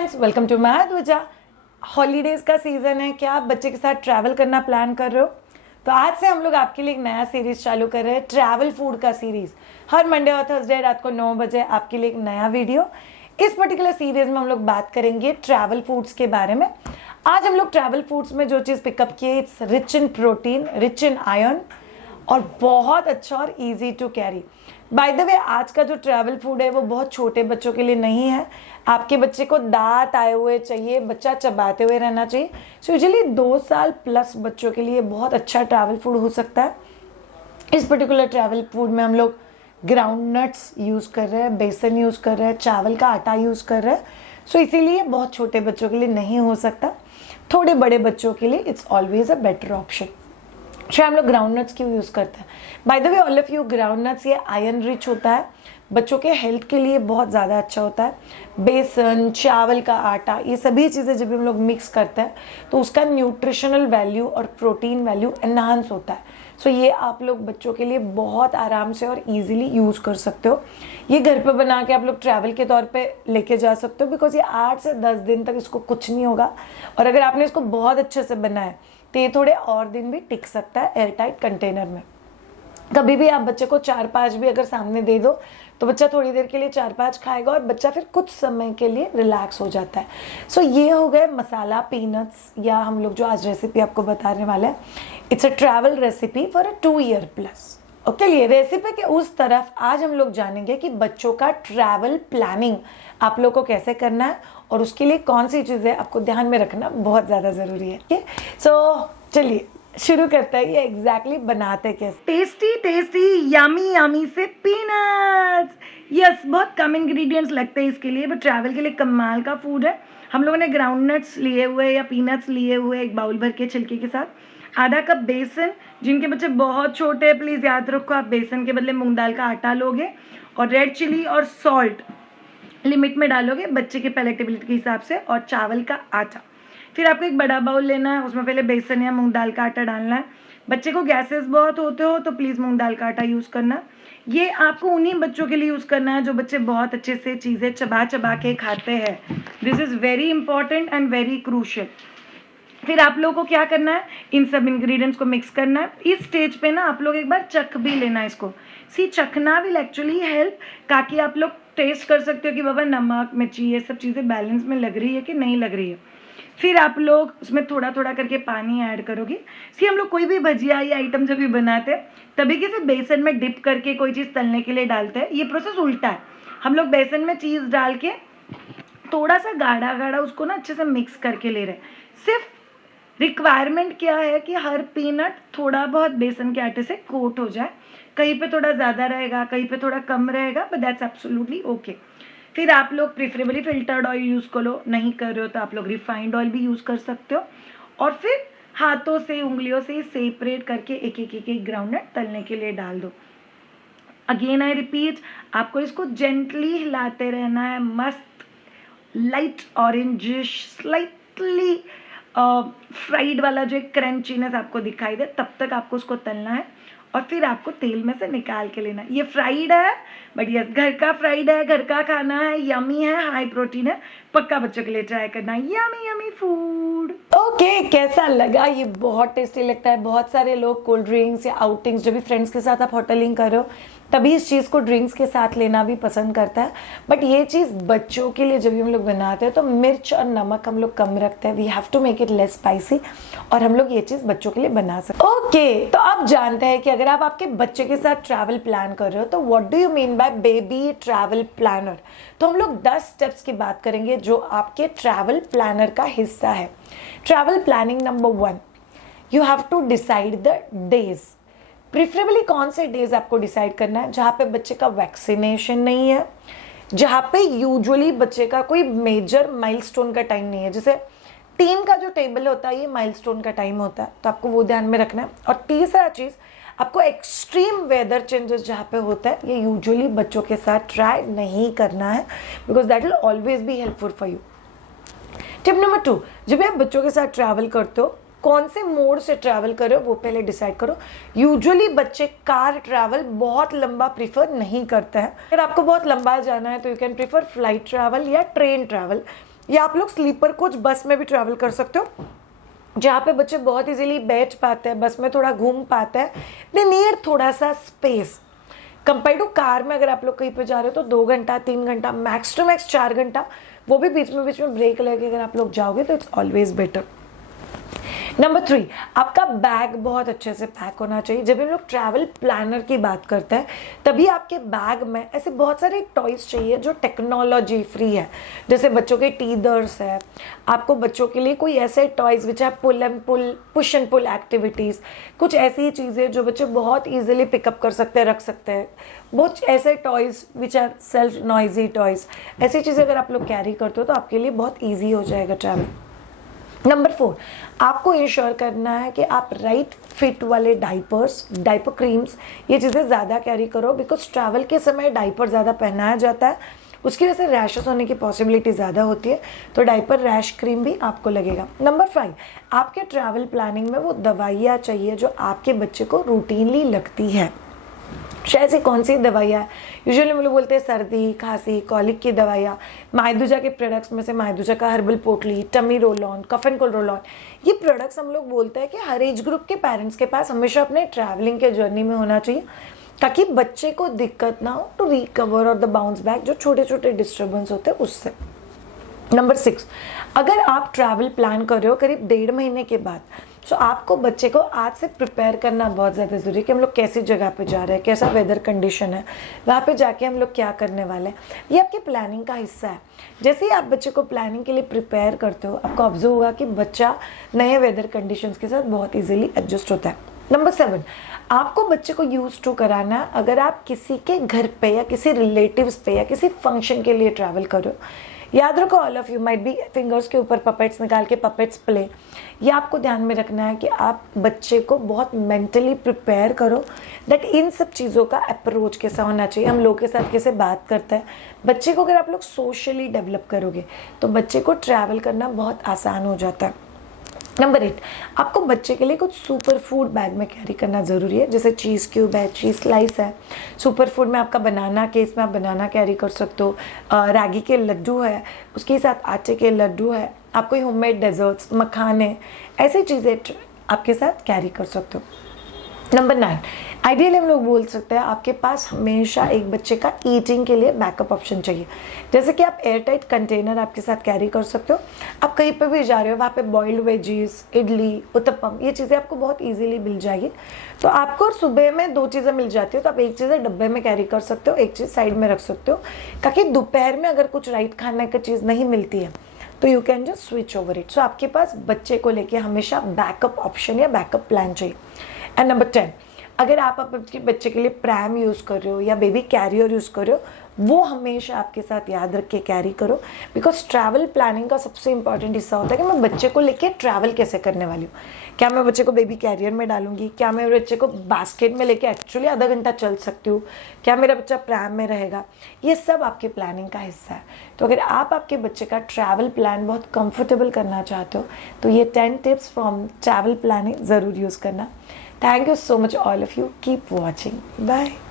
Friends, welcome to my ध्वजा। Holidays का season है, क्या आप बच्चे के साथ ट्रैवल करना प्लान कर रहे हो? तो आज से हम लोग आपके लिए एक नया सीरीज चालू कर रहे हैं, ट्रैवल फूड का सीरीज। हर मंडे और थर्सडे रात को 9 बजे आपके लिए एक नया वीडियो। इस पर्टिकुलर सीरीज में हम लोग बात करेंगे ट्रैवल फूड्स के बारे में। आज हम लोग ट्रैवल फूड्स में जो चीज़ पिकअप किए, it's rich in protein, rich in iron और बहुत अच्छा और easy to carry. By the way, आज का जो ट्रैवल फूड है वो बहुत छोटे बच्चों के लिए नहीं है। आपके बच्चे को दांत आए हुए चाहिए, बच्चा चबाते हुए रहना चाहिए। सो यूजुअली 2 साल प्लस बच्चों के लिए बहुत अच्छा ट्रैवल फूड हो सकता है। इस पर्टिकुलर ट्रैवल फूड में हम लोग ग्राउंड नट्स यूज़ कर रहे हैं, बेसन यूज़ कर रहे हैं, चावल का आटा यूज़ कर रहे हैं। सो इसीलिए बहुत छोटे बच्चों के लिए नहीं हो सकता। थोड़े बड़े बच्चों के लिए it's always a better option. फिर हम लोग ग्राउंड नट्स क्यों यूज़ करते हैं? Bye the way, all of you, ground nuts ये आयरन रिच होता है, बच्चों के हेल्थ के लिए बहुत ज़्यादा अच्छा होता है। बेसन, चावल का आटा, ये सभी चीज़ें जब हम लोग मिक्स करते हैं तो उसका न्यूट्रिशनल वैल्यू और प्रोटीन वैल्यू एनहांस होता है। सो ये आप लोग बच्चों के लिए बहुत आराम से और इजीली यूज़ कर सकते हो। ये घर पे बना के आप लोग ट्रैवल के तौर पे लेके जा सकते हो, बिकॉज ये 8 से 10 दिन तक इसको कुछ नहीं होगा। और अगर आपने इसको बहुत अच्छे से बनाया तो ये थोड़े और दिन भी टिक सकता है एयरटाइट कंटेनर में। कभी भी आप बच्चे को 4-5 भी अगर सामने दे दो तो बच्चा थोड़ी देर के लिए 4-5 खाएगा और बच्चा फिर कुछ समय के लिए रिलैक्स हो जाता है। सो ये हो गए मसाला पीनट्स, या हम लोग जो आज रेसिपी आपको बताने वाले हैं, it's a travel recipe for a 2 year plus. Okay, लिए रेसिपी के उस तरफ आज हम लोग जानेंगे कि बच्चों का ट्रैवल प्लानिंग आप लोग को कैसे करना है और उसके लिए कौन सी चीज़ें आपको ध्यान में रखना बहुत ज़्यादा ज़रूरी है। सो चलिए शुरू करते हैं। ये एग्जैक्टली बनाते कैसे? टेस्टी टेस्टी यमी यमी से पीनट्स। यस, बहुत कम इंग्रेडिएंट्स लगते हैं इसके लिए, बट ट्रैवल के लिए कमाल का फूड है। हम लोगों ने ग्राउंड नट्स लिए हुए या पीनट्स लिए हुए एक बाउल भर के छिलके के साथ, आधा कप बेसन। जिनके बच्चे बहुत छोटे हैं प्लीज़ याद रखो, आप बेसन के बदले मूंग दाल का आटा लोगे, और रेड चिली और सॉल्ट लिमिट में डालोगे बच्चे के पैलेटेबिलिटी के हिसाब से, और चावल का आटा। फिर आपको एक बड़ा बाउल लेना है, उसमें पहले बेसन या मूंग दाल का आटा डालना है। बच्चे को गैसेस बहुत होते हो तो प्लीज़ मूंग दाल का आटा यूज़ करना। ये आपको उन्हीं बच्चों के लिए यूज़ करना है जो बच्चे बहुत अच्छे से चीज़ें चबा चबा के खाते हैं। This is very important and very crucial. फिर आप लोगों को क्या करना है, इन सब इंग्रेडिएंट्स को मिक्स करना है। इस स्टेज पे ना आप लोग एक बार चख भी लेना है इसको। चखना विल एक्चुअली हेल्प, ताकि आप लोग टेस्ट कर सकते हो कि बाबा नमक मिर्ची ये सब चीज़ें बैलेंस में लग रही है कि नहीं लग रही है। फिर आप लोग उसमें थोड़ा थोड़ा करके पानी ऐड करोगे। हम लोग कोई भी भजिया या आइटम जब भी बनाते हैं तभी किसी बेसन में डिप करके कोई चीज़ तलने के लिए डालते हैं। ये प्रोसेस उल्टा है। हम लोग बेसन में चीज़ डाल के थोड़ा सा गाढ़ा गाढ़ा उसको ना अच्छे से मिक्स करके ले रहे हैं। सिर्फ रिक्वायरमेंट क्या है कि हर पीनट थोड़ा बहुत बेसन के आटे से कोट हो जाए। कहीं पे थोड़ा ज़्यादा रहेगा, कहीं पे थोड़ा कम रहेगा, बट दैट्स एब्सोल्युटली ओके। फिर आप लोग प्रेफरेबली फिल्टर्ड ऑयल यूज़ करो, नहीं कर रहे हो तो आप लोग रिफाइंड ऑयल भी यूज़ कर सकते हो। और फिर हाथों से, उंगलियों से सेपरेट करके एक एक ग्राउंड नट तलने के लिए डाल दो। अगेन आई रिपीट, आपको इसको जेंटली हिलाते रहना है। मस्त लाइट ऑरेंजिश, स्लाइटली फ्राइड वाला जो एक क्रंचीनेस आपको दिखाई दे तब तक आपको उसको तलना है, और फिर आपको तेल में से निकाल के लेना है। ये फ्राइड है, बट यस, घर का फ्राइड है, घर का खाना है, यमी है, हाई प्रोटीन है। पक्का बच्चों के लिए ट्राई करना। Yummy yummy food. ओके, कैसा लगा? ये बहुत टेस्टी लगता है। बहुत सारे लोग कोल्ड ड्रिंक्स या आउटिंग्स, जब भी फ्रेंड्स के साथ आप होटलिंग कर रहे हो तभी इस चीज़ को ड्रिंक्स के साथ लेना भी पसंद करता है, बट ये चीज़ बच्चों के लिए जब भी हम लोग बनाते हैं तो मिर्च और नमक हम लोग कम रखते हैं। We have to make it less spicy, और हम लोग ये चीज़ बच्चों के लिए बना सकते हैं। ओके, तो अब जानते हैं कि अगर आप आपके बच्चे के साथ ट्रैवल प्लान कर रहे हो तो what do you mean by baby travel planner. तो हम लोग 10 स्टेप्स की बात करेंगे जो आपके ट्रैवल प्लानर का हिस्सा है। Travel planning number 1, you have to decide the days. Preferably कौन से डेज आपको डिसाइड करना है जहाँ पे बच्चे का वैक्सीनेशन नहीं है, जहाँ पे यूजुअली बच्चे का कोई मेजर माइलस्टोन का टाइम नहीं है। जैसे 3 का जो टेबल होता है ये माइलस्टोन का टाइम होता है, तो आपको वो ध्यान में रखना है। और तीसरा चीज़, आपको एक्सट्रीम वेदर चेंजेस जहाँ पे होता है ये यूजुअली बच्चों के साथ ट्राई नहीं करना है, because that will always be helpful for you. Tip number 2, जब भी आप बच्चों के साथ ट्रैवल करते हो कौन से मोड से ट्रैवल करो वो पहले डिसाइड करो। यूजुअली बच्चे कार ट्रैवल बहुत लंबा प्रीफर नहीं करते हैं। अगर आपको बहुत लंबा जाना है तो you can prefer flight travel या ट्रेन ट्रैवल, या आप लोग स्लीपर कोच बस में भी ट्रैवल कर सकते हो, जहाँ पे बच्चे बहुत इजीली बैठ पाते हैं, बस में थोड़ा घूम पाते हैं, दे नीड थोड़ा सा स्पेस कंपेयर टू कार में। अगर आप लोग कहीं पे जा रहे हो तो 2 घंटा 3 घंटा मैक्स टू मैक्स 4 घंटा, वो भी बीच में ब्रेक लेके अगर आप लोग जाओगे तो इट्स ऑलवेज बेटर। नंबर 3, आपका बैग बहुत अच्छे से पैक होना चाहिए। जब हम लोग ट्रैवल प्लानर की बात करते हैं तभी आपके बैग में ऐसे बहुत सारे टॉयज चाहिए जो टेक्नोलॉजी फ्री है, जैसे बच्चों के टीदर्स है, आपको बच्चों के लिए कोई ऐसे टॉयज विच है पुश एंड पुल एक्टिविटीज़, कुछ ऐसी चीज़ें जो बच्चे बहुत ईजिली पिकअप कर सकते हैं, रख सकते हैं, बहुत ऐसे toys which are self noisy toys, ऐसी चीज़ें अगर आप लोग कैरी करते हो तो आपके लिए बहुत ईजी हो जाएगा ट्रैवल। नंबर 4, आपको इंश्योर करना है कि आप राइट फिट वाले डाइपर्स, डाइपर क्रीम्स, ये चीज़ें ज़्यादा कैरी करो, बिकॉज ट्रैवल के समय डाइपर ज़्यादा पहनाया जाता है, उसकी वजह से रैशेस होने की पॉसिबिलिटी ज़्यादा होती है, तो डाइपर रैश क्रीम भी आपको लगेगा। नंबर 5, आपके ट्रैवल प्लानिंग में वो दवाइयाँ चाहिए जो आपके बच्चे को रूटीनली लगती है। शायद से कौन सी दवाइयाँ, यूजुअली हम लोग बोलते हैं सर्दी खांसी कॉलिक की दवाइयाँ, मायदुजा के प्रोडक्ट्स में से मायदुजा का हर्बल पोटली, tummy roll on, cough and cold roll on, ये प्रोडक्ट्स हम लोग बोलते हैं कि हर एज ग्रुप के पेरेंट्स के पास हमेशा अपने ट्रैवलिंग के जर्नी में होना चाहिए, ताकि बच्चे को दिक्कत ना हो टू रिकवर और द बाउंस बैक जो छोटे छोटे डिस्टर्बेंस होते हैं उससे। नंबर 6, अगर आप ट्रैवल प्लान कर रहे हो करीब 1.5 महीने के बाद, तो आपको बच्चे को आज से प्रिपेयर करना बहुत ज़्यादा ज़रूरी है कि हम लोग कैसी जगह पे जा रहे हैं, कैसा वेदर कंडीशन है, वहाँ पे जाके हम लोग क्या करने वाले हैं, ये आपकी प्लानिंग का हिस्सा है। जैसे ही आप बच्चे को प्लानिंग के लिए प्रिपेयर करते हो, आपको ऑब्जर्व होगा कि बच्चा नए वेदर कंडीशंस के साथ बहुत ईजिली एडजस्ट होता है। नंबर 7, आपको बच्चे को यूज टू कराना है, अगर आप किसी के घर पे या किसी रिलेटिव्स पे या किसी फंक्शन के लिए ट्रैवल करो, याद रखो all of you might be fingers के ऊपर पपेट्स निकाल के पपेट्स प्ले, ये आपको ध्यान में रखना है कि आप बच्चे को बहुत मेंटली प्रिपेयर करो दैट इन सब चीज़ों का अप्रोच कैसा होना चाहिए, हम लोग के साथ कैसे बात करते हैं। बच्चे को अगर आप लोग सोशली डेवलप करोगे तो बच्चे को ट्रैवल करना बहुत आसान हो जाता है। नंबर 8, आपको बच्चे के लिए कुछ सुपर फूड बैग में कैरी करना ज़रूरी है, जैसे चीज़ क्यूब है, चीज़ स्लाइस है। सुपर फूड में आपका बनाना केस में आप बनाना कैरी कर सकते हो, रागी के लड्डू है, उसके साथ आटे के लड्डू है, आप कोई होममेड डेजर्ट्स, मखाने, ऐसी चीज़ें आपके साथ कैरी कर सकते हो। नंबर 9, आइडियली हम लोग बोल सकते हैं आपके पास हमेशा एक बच्चे का ईटिंग के लिए बैकअप ऑप्शन चाहिए, जैसे कि आप एयर टाइट कंटेनर आपके साथ कैरी कर सकते हो। आप कहीं पे भी जा रहे हो, वहाँ पे बॉइल्ड वेजीज, इडली, उत्तपम, ये चीज़ें आपको बहुत इजीली मिल जाएगी। तो आपको सुबह में 2 चीज़ें मिल जाती हो, तो आप एक चीज़ डब्बे में कैरी कर सकते हो, एक चीज़ साइड में रख सकते हो, ताकि दोपहर में अगर कुछ राइट खाने की चीज़ नहीं मिलती है तो you can just switch over it. So आपके पास बच्चे को लेके हमेशा बैकअप ऑप्शन या बैकअप प्लान चाहिए। एंड नंबर 10, अगर आप अपने बच्चे के लिए प्रैम यूज़ कर रहे हो या बेबी कैरियर यूज़ कर रहे हो, वो हमेशा आपके साथ याद रख के कैरी करो, बिकॉज ट्रैवल प्लानिंग का सबसे इंपॉर्टेंट हिस्सा होता है कि मैं बच्चे को लेके ट्रैवल कैसे करने वाली हूँ। क्या मैं बच्चे को बेबी कैरियर में डालूंगी, क्या मैं बच्चे को बास्केट में लेके एक्चुअली आधा घंटा चल सकती हूँ, क्या मेरा बच्चा प्रैम में रहेगा, ये सब आपके प्लानिंग का हिस्सा है। तो अगर आप आपके बच्चे का ट्रैवल प्लान बहुत कंफर्टेबल करना चाहते हो तो ये 10 टिप्स फ्रॉम ट्रैवल प्लानिंग ज़रूर यूज़ करना। Thank you so much all of you. Keep watching. Bye.